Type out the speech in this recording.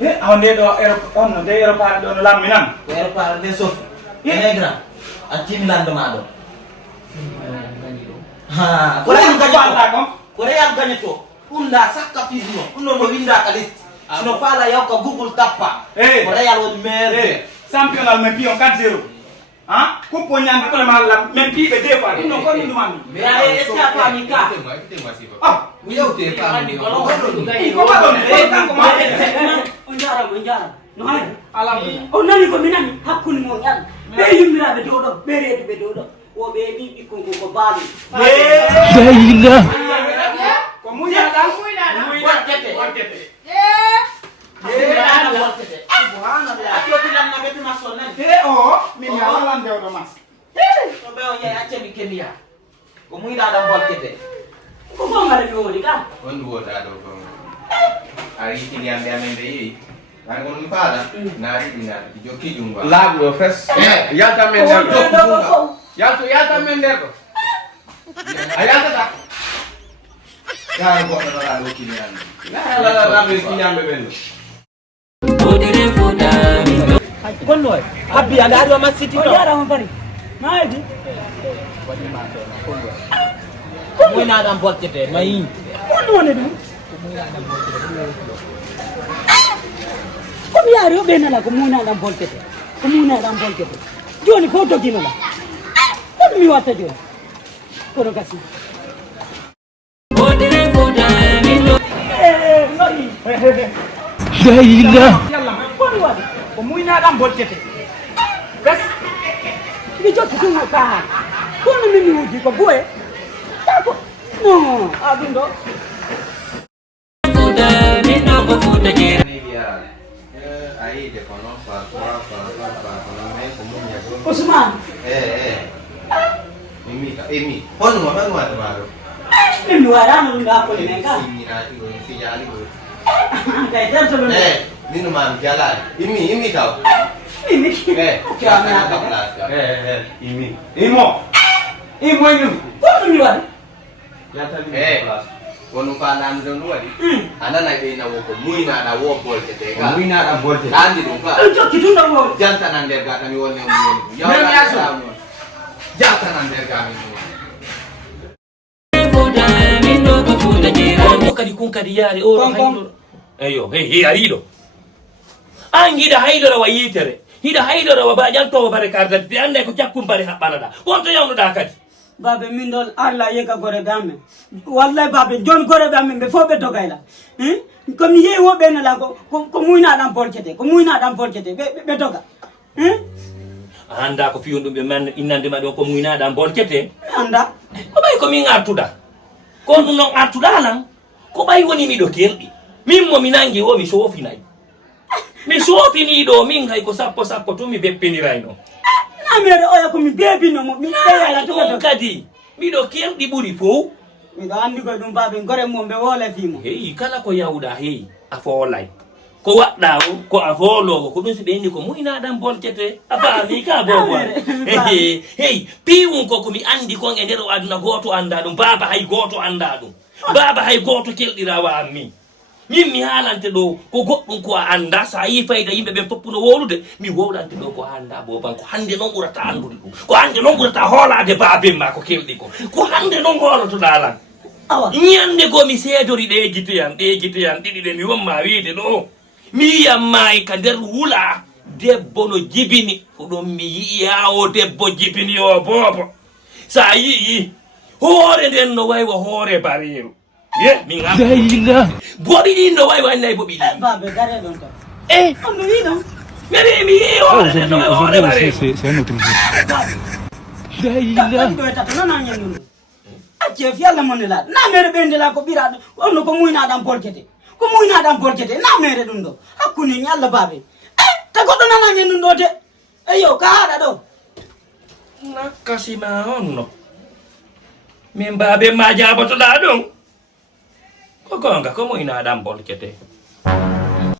on de ero para do laminan. Ero para de sof. Negra. Acim lando mado. Ha, Ko yang ka ko? Kore yang ganyo to. Unda sakka fizino. Uno no winda kalit. Sino fala yaw ka Google tappa. Kore ya lo mer. Championnat me pion 4-0. Ah, kupo nyambi ko mala men pi be defa. Uno ko ni mami. Ya esta panika. Ah, Wiyo te panika. Ko ba don? Ko ma. Onjara. No hay. Alam. O nani ko minani hakkuni mo yan. Be yimira be dodo, be reedi be dodo. O be bi ko baali. Dayila. Ko muya dal. Warkete. Subhanallah. Atio bilang na betu masonan. Mi alan de do mas. To be o ya acemi kemia. Ko muy da dam bolkete. Ko ko ngare yo di kan. Quando vuoi da dopo? Hari ini yang mende kan kono fala nari dinari joki jumba Lago fes. Yalta mender ko. Yalta mender ko. Ayalta ta. kan kok ora do kinian La kinyambe bendo. Konno habbi anda ari ma city to. Onjara mo bari. Naidi. Muy na dam bolkete mai. Kono ne dum. Ko mi yari o be nala ko muna dam bolkete. Ko muna dam bolkete. Joni foto kinala. Ko mi wata joni. Kono kasi. Dayila. Kono wadi. Ko muyna dam bolkete. Bes. Ni jottu dum ka. Kono mi wuji ko boye. Tako. No, adundo. ini dia ai de kono pa kono me komunya go Usman. Imi kono ma kan baru Ni warano nga ko ni ka. Minati go si jali go Kay tanto mo. minum am jalan imi tau Ini. jangan ada kelas Imo. Imo ini. Kono mi wadi. Yalta kelas kono pa nan do nuari ana na be na wo ko muy na da wo bol ke te ga Wina da bolte. andi dum ka Jottu dum wo. janta nan der ga tan wonne ya Mem yaso. janta nan der ga mi kadi kun kadi yaari o haydoro eyo he ariɗo an hiɗa haydora wa yitere hiɗa haydora wa baƴantowo bare kardati te ande ko cakkum bare haɓɓanaɗa wonto yawnuɗa kadi Babe min dol Allah yeka gore gamme. Wallahi babe jon gore gamme be fo be dogayla. Ko mi yeyi wobe na la ko muyna dam bolkete. Ko muyna dam bolkete be doga. anda ko fiyon ɗum ɓe man innandema ɗon ko muynaɗa bolkete Anda. ko ɓay komin artuɗa ko ɗum noon artuɗa lan ko ɓay woni miɗo kelɗi min mo mi nangi o mi sofinayi mi sofiniɗo min hay ko sappo to mi beppinirayno Na mere oya ko mi bebino mo mi yala to ɗum kadi miɗo kelɗi ɓuuri fof mi do andi ko dum babe gore mo be wole fimo. heyi kala ko yawɗa heyi a foolay ko waɗɗa o ko a foolowo ko ɗum so ɓe indi ko muynaɗan bolkete a faami ka bowa heyi piwum ko komi andi kon e nder aduna goto anda ɗum baba hay goto anda ɗum baba hay goto kelɗirawa am min mi haalante ɗo ko goɗɗum ko a anda sa yi fayda yimɓe ɓen foppuno wolude mi wowlante ɗo ko anda boban ko hande noon ɓurata andude ɗum ko hande noon ɓurata hoolade baben ma ko kelɗi ko hande noon hoolotoɗa lan Awa. ñande go mi seedori ɗe gitoyan ɗiɗi ɗe mi wonma wiide ɗo mi yiyammayi ka nder wula debbo no jibini ko ɗum mi yiya o debbo jibini o boobo sa yii hoore nden no waywa hoore bareeru ye min Dayila. boɗi ɗin no waywa annayi bo ɓiɗi Babe gare don to. On mi wi don. mi yii hoore nden no waywa hoore bareeru C'est un autre jour. Ka do eta to nana nyen. Acce fi Allah mon la. Na mere bende la ko bira on ko muyna dam bolkete. Ko muyna dam bolkete na mere dum do. Hakuni nyalla babe. Ta goddo nana nyen dum do de. Eyo ka hada do. nakkasima onno min baabe ma jabotoɗa ɗum ko gonga ko moynaɗan bolkete